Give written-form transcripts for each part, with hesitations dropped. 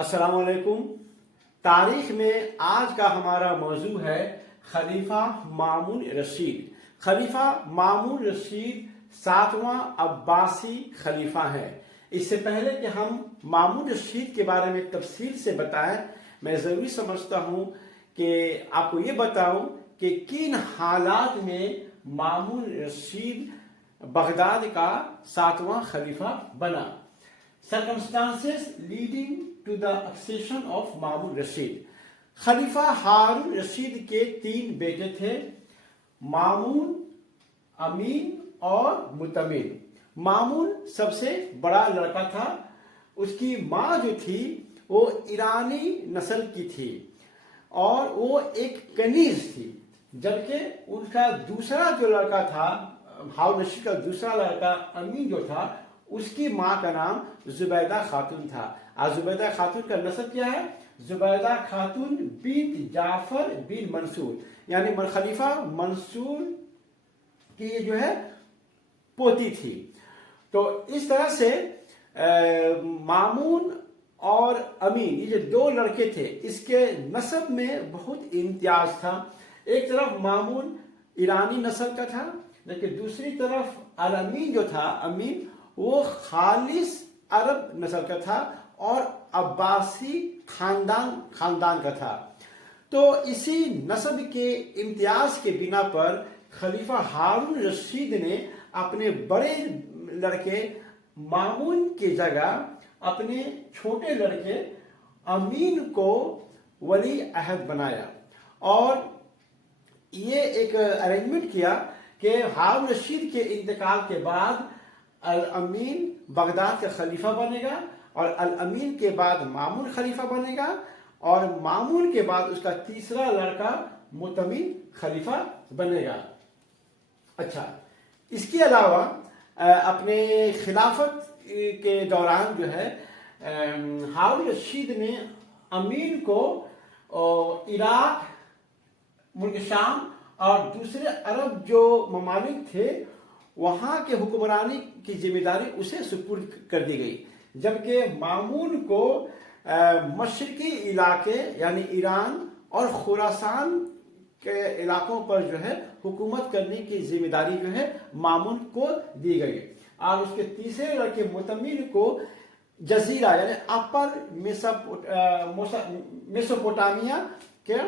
السلام علیکم۔ تاریخ میں آج کا ہمارا موضوع ہے خلیفہ مامون رشید۔ خلیفہ مامون رشید 7واں عباسی خلیفہ ہے۔ اس سے پہلے کہ ہم مامون رشید کے بارے میں تفصیل سے بتائیں، میں ضروری سمجھتا ہوں کہ آپ کو یہ بتاؤں کہ کن حالات میں مامون رشید بغداد کا 7واں خلیفہ بنا۔ Circumstances leading to the accession of مامون رشید۔ خلیفہ ہارون رشید کے 3 بیٹے تھے، مامون، امین اور متمن۔ مامون سب سے بڑا لڑکا تھا۔ اس کی ماں جو تھی وہ ایرانی نسل کی تھی اور وہ ایک کنیز تھی، جبکہ ان کا دوسرا جو لڑکا تھا، ہارون رشید کا دوسرا لڑکا امین جو تھا، اس کی ماں کا نام زبیدہ خاتون تھا۔ اور زبیدہ خاتون کا نسب کیا ہے؟ زبیدہ خاتون بنت جعفر بن منصور، یعنی خلیفہ منصور کی جو ہے پوتی تھی۔ تو اس طرح سے مامون اور امین، یہ جو 2 لڑکے تھے، اس کے نسب میں بہت امتیاز تھا۔ ایک طرف مامون ایرانی نسل کا تھا، لیکن دوسری طرف الامین جو تھا، امین، وہ خالص عرب نسل کا تھا اور عباسی خاندان کا تھا۔ تو اسی نسب کے امتیاز کے بنا پر خلیفہ ہارون رشید نے اپنے بڑے لڑکے مامون کی جگہ اپنے چھوٹے لڑکے امین کو ولی عہد بنایا، اور یہ ایک ارینجمنٹ کیا کہ ہارون رشید کے انتقال کے بعد الامین بغداد کا خلیفہ بنے گا، اور الامین کے بعد مامون خلیفہ بنے گا، اور مامون کے بعد اس کا تیسرا لڑکا متمن خلیفہ بنے گا۔ اچھا، اس کے علاوہ اپنے خلافت کے دوران جو ہے ہارون رشید نے امین کو عراق، ملک شام اور دوسرے عرب جو ممالک تھے وہاں کے حکمرانی کی ذمہ داری اسے سپرد کر دی گئی، جبکہ مامون کو مشرقی علاقے یعنی ایران اور خراسان کے علاقوں پر جو ہے حکومت کرنے کی ذمہ داری جو ہے مامون کو دی گئی، اور اس کے تیسرے لڑکے متمن کو جزیرہ یعنی اپر میسوپوٹامیا کے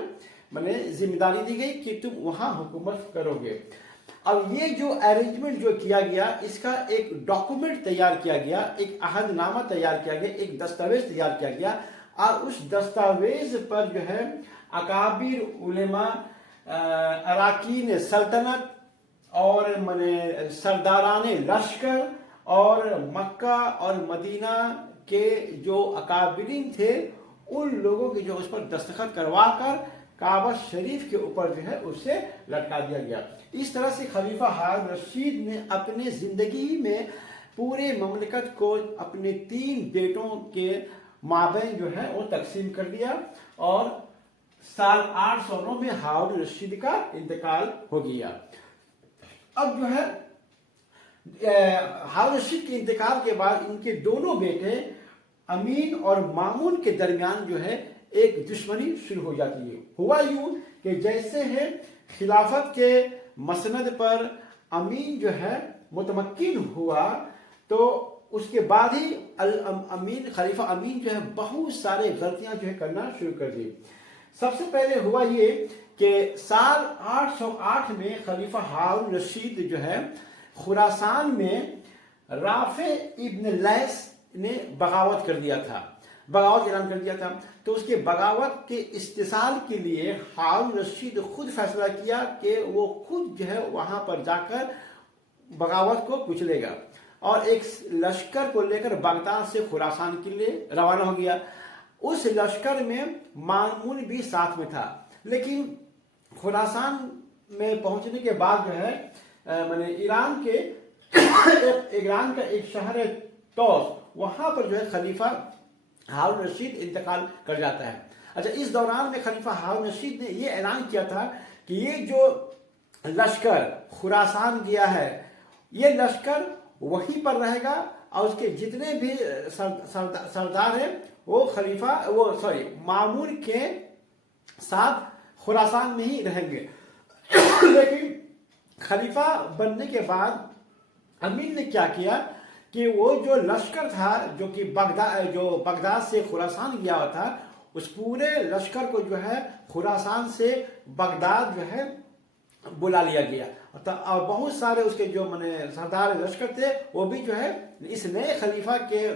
ذمہ داری دی گئی کہ تم وہاں حکومت کرو گے۔ اب یہ جو ارینجمنٹ جو کیا گیا، اس کا ایک ڈاکومنٹ تیار کیا گیا، ایک عہد نامہ تیار کیا گیا، ایک دستاویز تیار کیا گیا، اور اس دستاویز پر جو ہے اکابر علماء، اراکین سلطنت اور سرداران لشکر اور مکہ اور مدینہ کے جو اکابرین تھے، ان لوگوں کی جو اس پر دستخط کروا کر کعبہ شریف کے اوپر جو ہے اسے لٹکا دیا گیا۔ اس طرح سے خلیفہ ہارون رشید نے اپنے زندگی میں پورے مملکت کو اپنے 3 بیٹوں کے مابین جو ہے وہ تقسیم کر دیا، اور سال 809 میں ہارون رشید کا انتقال ہو گیا۔ اب جو ہے ہارون رشید کے انتقال کے بعد ان کے دونوں بیٹے امین اور مامون کے درمیان جو ہے ایک دشمنی شروع ہو جاتی ہے۔ ہوا یوں کہ جیسے ہے خلافت کے مسند پر امین جو ہے متمکن ہوا، تو اس کے بعد ہی خلیفہ امین جو ہے بہت سارے غلطیاں جو ہے کرنا شروع کر دی۔ سب سے پہلے ہوا یہ کہ سال 808 میں خلیفہ ہارون رشید جو ہے خراسان میں رافع ابن لیث نے بغاوت کر دیا تھا، بغاوت اعلان کر دیا تھا۔ تو اس کے بغاوت کے استحصال کے لیے ہارون رشید خود فیصلہ کیا کہ وہ خود جو ہے وہاں پر جا کر بغاوت کو کچلے گا، اور ایک لشکر کو لے کر بغداد سے خراسان کے لیے روانہ ہو گیا۔ اس لشکر میں مامون بھی ساتھ میں تھا، لیکن خراسان میں پہنچنے کے بعد جو ہے ایران کا ایک شہر ہے توس، وہاں پر جو ہے خلیفہ ہارون رشید انتقال کر جاتا ہے۔ اچھا، اس دوران میں خلیفہ ہارون رشید نے یہ اعلان کیا تھا کہ یہ جو لشکر خراسان گیا ہے، یہ لشکر وہیں پر رہے گا، اور اس کے جتنے بھی سردار ہیں وہ خلیفہ مامون کے ساتھ خراسان میں ہی رہیں گے. لیکن خلیفہ بننے کے بعد امین نے کیا کیا کہ وہ جو لشکر تھا جو کہ بغداد سے خراسان گیا ہوا تھا، اس پورے لشکر کو جو ہے خراسان سے بغداد جو ہے بلا لیا گیا. اور بہت سارے اس کے جو سردار لشکر تھے وہ بھی جو ہے اس نئے خلیفہ کے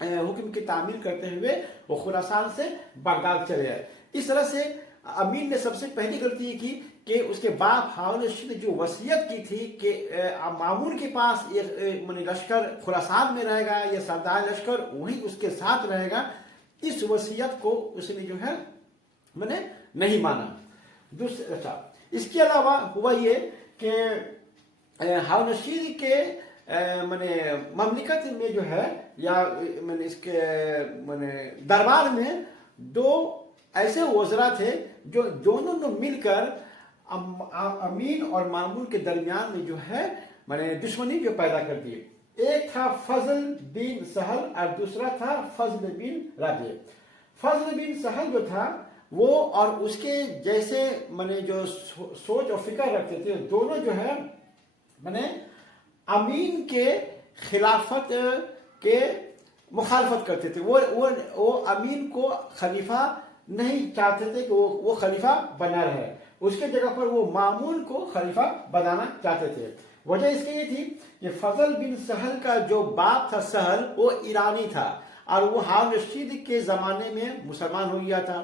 حکم کی تعمیل کرتے ہوئے وہ خراسان سے بغداد چلے آئے. اس طرح سے امین نے سب سے پہلی غلطی یہ کی کہ اس کے باپ ہارون الرشید نے جو وصیت کی تھی کہ مامون کے پاس لشکر خراسان میں رہے گا، یہ سردار لشکر وہی اس کے ساتھ رہے گا، اس وصیت کو اس نے جو ہے نہیں مانا. اس کے علاوہ ہوا یہ کہ ہارون الرشید کے مملکت میں جو ہے یا اس کے دربار میں دو ایسے وزراء تھے جو دونوں نے مل کر امین اور مامون کے درمیان میں جو ہے دشمنی جو پیدا کر دی. ایک تھا فضل بن سہل اور دوسرا تھا فضل بن رابع. فضل بن سہل جو تھا وہ اور اس کے جیسے جو سوچ اور فکر رکھتے تھے، دونوں جو ہے امین کے خلافت کے مخالفت کرتے تھے. وہ امین کو خلیفہ نہیں چاہتے تھے کہ وہ خلیفہ بنا رہے، اس کے جگہ پر وہ مامون کو خلیفہ بنانا چاہتے تھے. وجہ اس کی یہ تھی کہ فضل بن سہل کا جو باپ تھا سہل وہ ایرانی تھا اور وہ ہارون الرشید کے زمانے میں مسلمان ہو گیا تھا.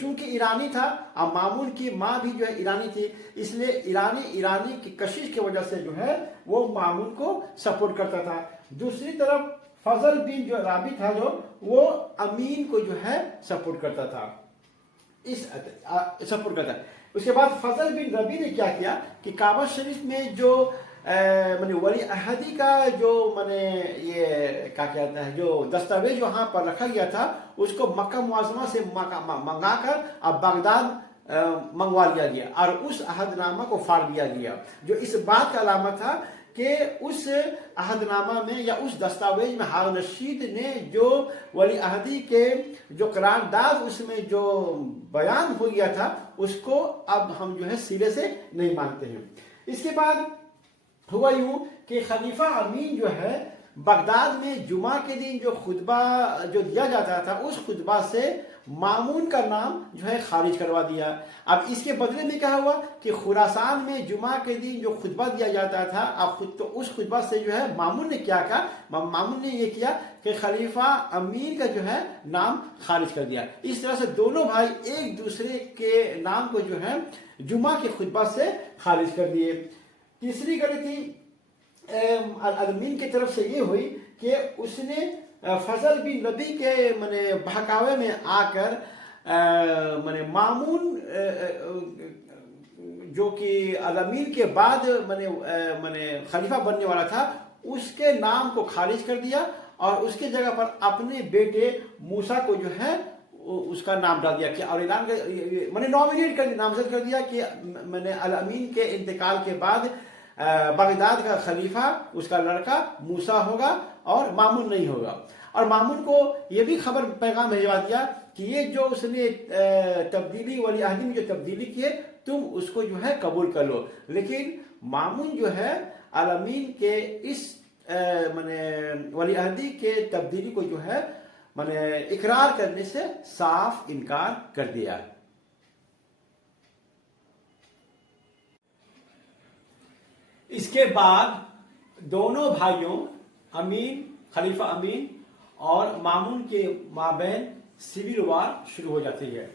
چونکہ ایرانی تھا اور مامون کی ماں بھی جو ہے ایرانی تھی، اس لیے ایرانی کی کشش کی وجہ سے جو ہے وہ مامون کو سپورٹ کرتا تھا. دوسری طرف فضل بن جو رابع تھا جو وہ امین کو جو ہے سپورٹ کرتا تھا. اس کے بعد فضل بن ربیع نے کیا کہ کعبہ شریف میں جو ولی عہدی کا جو یہ کیا کہتا ہے جو دستاویز وہاں پر رکھا گیا تھا اس کو مکہ معظمہ سے منگا کر اب بغداد منگوا لیا گیا اور اس عہد نامہ کو پھاڑ دیا گیا، جو اس بات کا علامت تھا کہ اس عہد نامہ میں یا اس دستاویز میں ہارون الرشید نے جو ولی عہدی کے جو قرارداد اس میں جو بیان ہو گیا تھا اس کو اب ہم جو ہے سرے سے نہیں مانتے ہیں. اس کے بعد ہوا یوں کہ خلیفہ امین جو ہے بغداد میں جمعہ کے دن جو خطبہ جو دیا جاتا تھا اس خطبہ سے مامون کا نام جو ہے خارج کروا دیا. اب اس کے بدلے میں کیا ہوا کہ خراسان میں جمعہ کے دن جو خطبہ دیا جاتا تھا اب تو اس خطبہ سے جو ہے مامون نے کیا کہا، مامون نے یہ کیا کہ خلیفہ امین کا جو ہے نام خارج کر دیا. اس طرح سے دونوں بھائی ایک دوسرے کے نام کو جو ہے جمعہ کے خطبہ سے خارج کر دیے. تیسری غلطی امین کی طرف سے یہ ہوئی کہ اس نے فضل بن ربیع کے بہکاوے میں آ کر مامون جو کہ امین کے بعد خلیفہ بننے والا تھا اس کے نام کو خارج کر دیا اور اس کے جگہ پر اپنے بیٹے موسیٰ کو جو ہے اس کا نام ڈال دیا کہ اور اعلان نامینیٹ کر نامزد کر دیا کہ امین کے انتقال کے بعد بغداد کا خلیفہ اس کا لڑکا موسیٰ ہوگا اور مامون نہیں ہوگا. اور مامون کو یہ بھی خبر پیغام بھیجوا دیا کہ یہ جو اس نے تبدیلی ولی عہدی میں جو تبدیلی کی ہے تم اس کو جو ہے قبول کر لو. لیکن مامون جو ہے امین کے اس ولی عہدی کے تبدیلی کو جو ہے اقرار کرنے سے صاف انکار کر دیا. اس کے بعد دونوں بھائیوں خلیفہ امین اور مامون کے مابین سول وار شروع ہو جاتی ہے.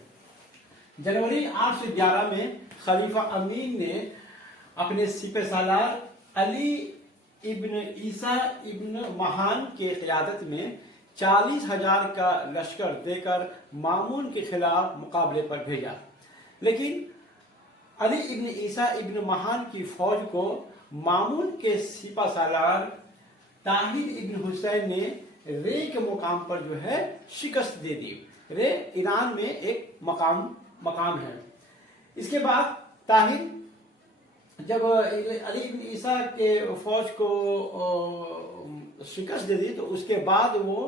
جنوری 811 میں خلیفہ امین نے اپنے سپہ سالار علی ابن عیسیٰ ابن مہان کے قیادت میں 40,000 کا لشکر دے کر مامون کے خلاف مقابلے پر بھیجا. لیکن علی ابن عیسیٰ ابن مہان کی فوج کو مامون کے سپہ سالار طاہر ابن حسین نے رے کے مقام پر جو ہے شکست دے دی. رے ایران میں ایک مقام ہے. اس کے بعد طاہر جب علی ابن عیسیٰ کے فوج کو شکست دے دی تو اس کے بعد وہ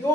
2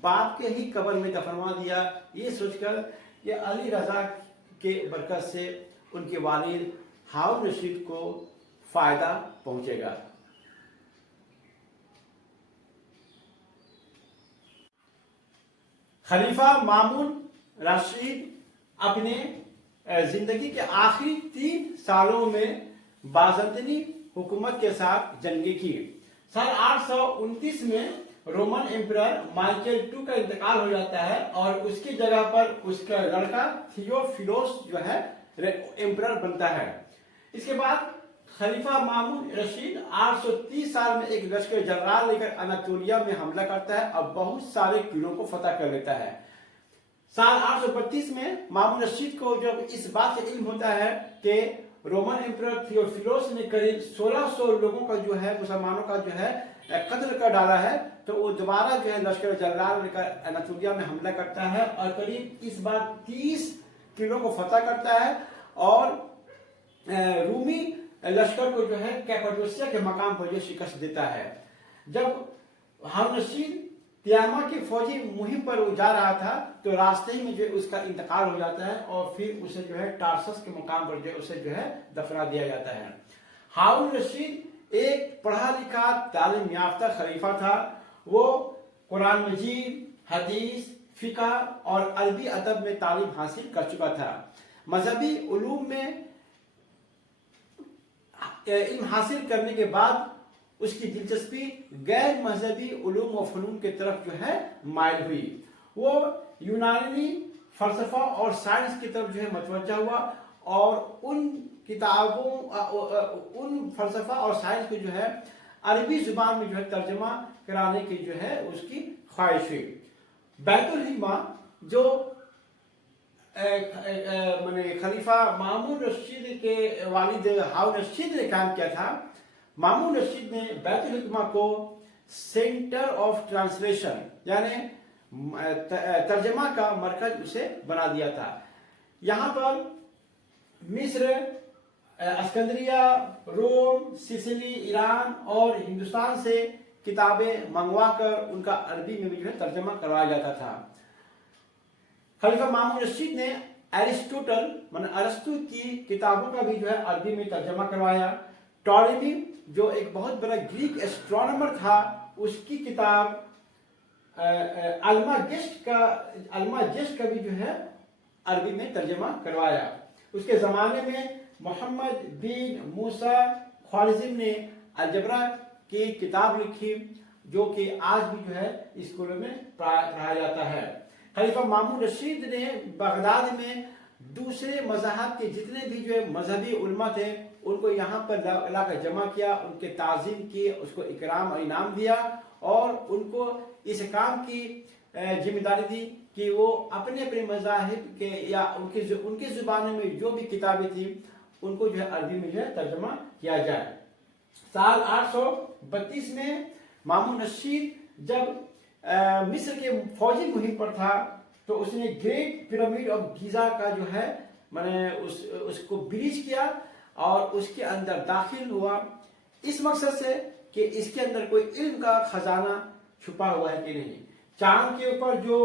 باپ کے ہی قبر میں دفنوا دیا، یہ سوچ کر کہ علی رضا کے برکت سے ان کے والد ہارون رشید کو فائدہ پہنچے گا۔ خلیفہ مامون رشید اپنے زندگی کے آخری 3 سالوں میں بازنطینی حکومت کے ساتھ جنگیں کی۔ سال 829 میں رومن امپرر مائیکل II کا انتقال ہو جاتا ہے اور اس کی جگہ پر اس کا لڑکا تھیوفیلوس جو ہے امپرر بنتا ہے۔ اس کے بعد خلیفہ مامون رشید 830 سال میں ایک لشکر جرار لے کر اناطولیہ میں حملہ کرتا ہے اور بہت سارے قلعوں کو فتح کر لیتا ہے۔ سال 832 میں مامون رشید کو جب اس بات سے علم ہوتا ہے کہ رومن امپرر تھیوفیلوس نے قریب 1600 لوگوں کا جو ہے مسلمانوں کا جو ہے قتل کر ڈالا ہے، تو وہ دوبارہ جو ہے لشکر جرار لے کر اناطولیہ میں حملہ کرتا ہے اور قریب اس بار 30 قلعوں کو فتح کرتا ہے اور رومی لشکر کو جو ہے کیپاڈوسیا کے مقام پر جو شکست دیتا ہے۔ جب ہارون رشید تیاما کی فوجی مہم پر وہ جا رہا تھا تو راستے میں جو اس کا انتقال ہو جاتا ہے اور پھر اسے جو ہے ٹارسس کے مقام پر جو اسے جو ہے دفنا دیا جاتا ہے۔ ہارون رشید ایک پڑھا لکھا تعلیم یافتہ خلیفہ تھا۔ وہ قرآن مجید، حدیث، فقہ اور عربی ادب میں تعلیم حاصل کر چکا تھا۔ مذہبی علوم میں علم حاصل کرنے کے بعد اس کی دلچسپی غیر مذہبی علوم و فنون کے طرف جو ہے مائل ہوئی۔ وہ یونانی فلسفہ اور سائنس کی طرف جو ہے متوجہ ہوا اور ان فلسفہ اور سائنس کو جو ہے عربی زبان میں جو ہے ترجمہ کرانے کی جو ہے اس کی خواہش ہوئی۔ بیت الحکمہ جو خلیفہ مامون رشید کے والد ہارون رشید نے قائم کیا تھا، مامون رشید نے بیت الحکمہ کو سینٹر آف ٹرانسلیشن یعنی ترجمہ کا مرکز اسے بنا دیا تھا۔ یہاں پر مصر، اسکندریہ، روم، سسلی، ایران اور ہندوستان سے کتابیں منگوا کر ان کا عربی میں بھی جو ہے ترجمہ کروایا جاتا تھا۔ خلیفہ مامون رشید نے ایرسٹوٹل ارسطو کی کتابوں کا بھی جو ہے عربی میں ترجمہ کروایا۔ ٹولمی جو ایک بہت بڑا گریک ایسٹرونامر تھا، اس کی کتاب الماجسٹ کا بھی جو ہے عربی میں ترجمہ کروایا۔ اس کے زمانے میں محمد بن موسیٰ خوارزم نے الجبرا کی کتاب لکھی جو کہ آج بھی جو ہے اسکولوں میں پڑھایا جاتا ہے۔ خلیفہ مامون رشید نے بغداد میں دوسرے مذاہب کے جتنے بھی جو مذہبی علماء تھے ان کو یہاں پر لا کر جمع کیا، ان کے تعظیم کی، اس کو اکرام اور انعام دیا اور ان کو اس کام کی ذمہ داری دی کہ وہ اپنے اپنے مذاہب کے یا ان کی زبانوں میں جو بھی کتابیں تھیں ان کو جو ہے عربی میں جو ہے ترجمہ کیا جائے۔ سال 832 میں مامون رشید جب مصر کے فوجی مہم پر تھا تو اس نے گریٹ پیرامڈ آف گیزا کا جو ہے اس کو بریچ کیا اور اس کے اندر داخل ہوا اس مقصد سے کہ اس کے اندر کوئی علم کا خزانہ چھپا ہوا ہے کہ نہیں۔ چاند کے اوپر جو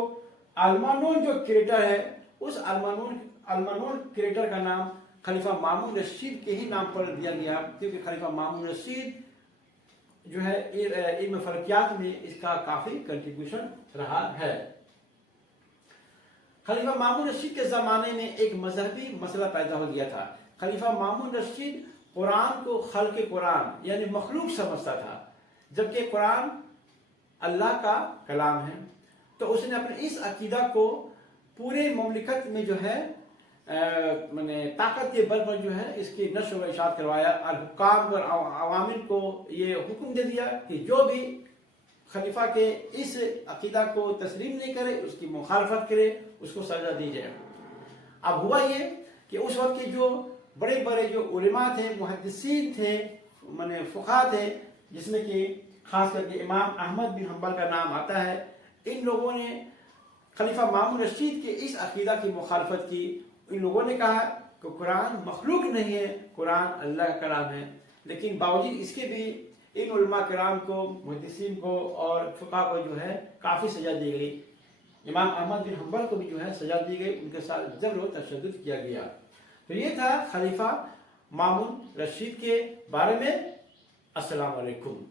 المانون جو کریٹر ہے، اس المانون کریٹر کا نام خلیفہ مامون رشید کے ہی نام پر دیا گیا کیونکہ خلیفہ مامون رشید جو ہے علم فلکیات میں اس کا کافی کنٹریبیوشن رہا ہے۔ خلیفہ مامون رشید کے زمانے میں ایک مذہبی مسئلہ پیدا ہو گیا تھا۔ خلیفہ مامون رشید قرآن کو خلق قرآن یعنی مخلوق سمجھتا تھا، جبکہ قرآن اللہ کا کلام ہے۔ تو اس نے اپنے اس عقیدہ کو پورے مملکت میں جو ہے طاقت کے بل پر جو ہے اس کی نشر و اشاعت کروایا اور حکام اور عوامل کو یہ حکم دے دیا کہ جو بھی خلیفہ کے اس عقیدہ کو تسلیم نہیں کرے، اس کی مخالفت کرے، اس کو سزا دی جائے۔ اب ہوا یہ کہ اس وقت کے جو بڑے بڑے جو علماء تھے، محدثین تھے، فقہاء تھے، جس میں کہ خاص کر کے امام احمد بن حنبل کا نام آتا ہے، ان لوگوں نے خلیفہ مامون رشید کے اس عقیدہ کی مخالفت کی۔ ان لوگوں نے کہا کہ قرآن مخلوق نہیں ہے، قرآن اللہ کا کلام ہے، لیکن باوجود اس کے بھی ان علماء کرام کو، محدثین کو اور فقہ کو جو ہے کافی سزا دی گئی. امام احمد بن حنبل کو بھی جو ہے سزا دی گئی، ان کے ساتھ جبر و تشدد کیا گیا. تو یہ تھا خلیفہ مامون رشید کے بارے میں. السلام علیکم.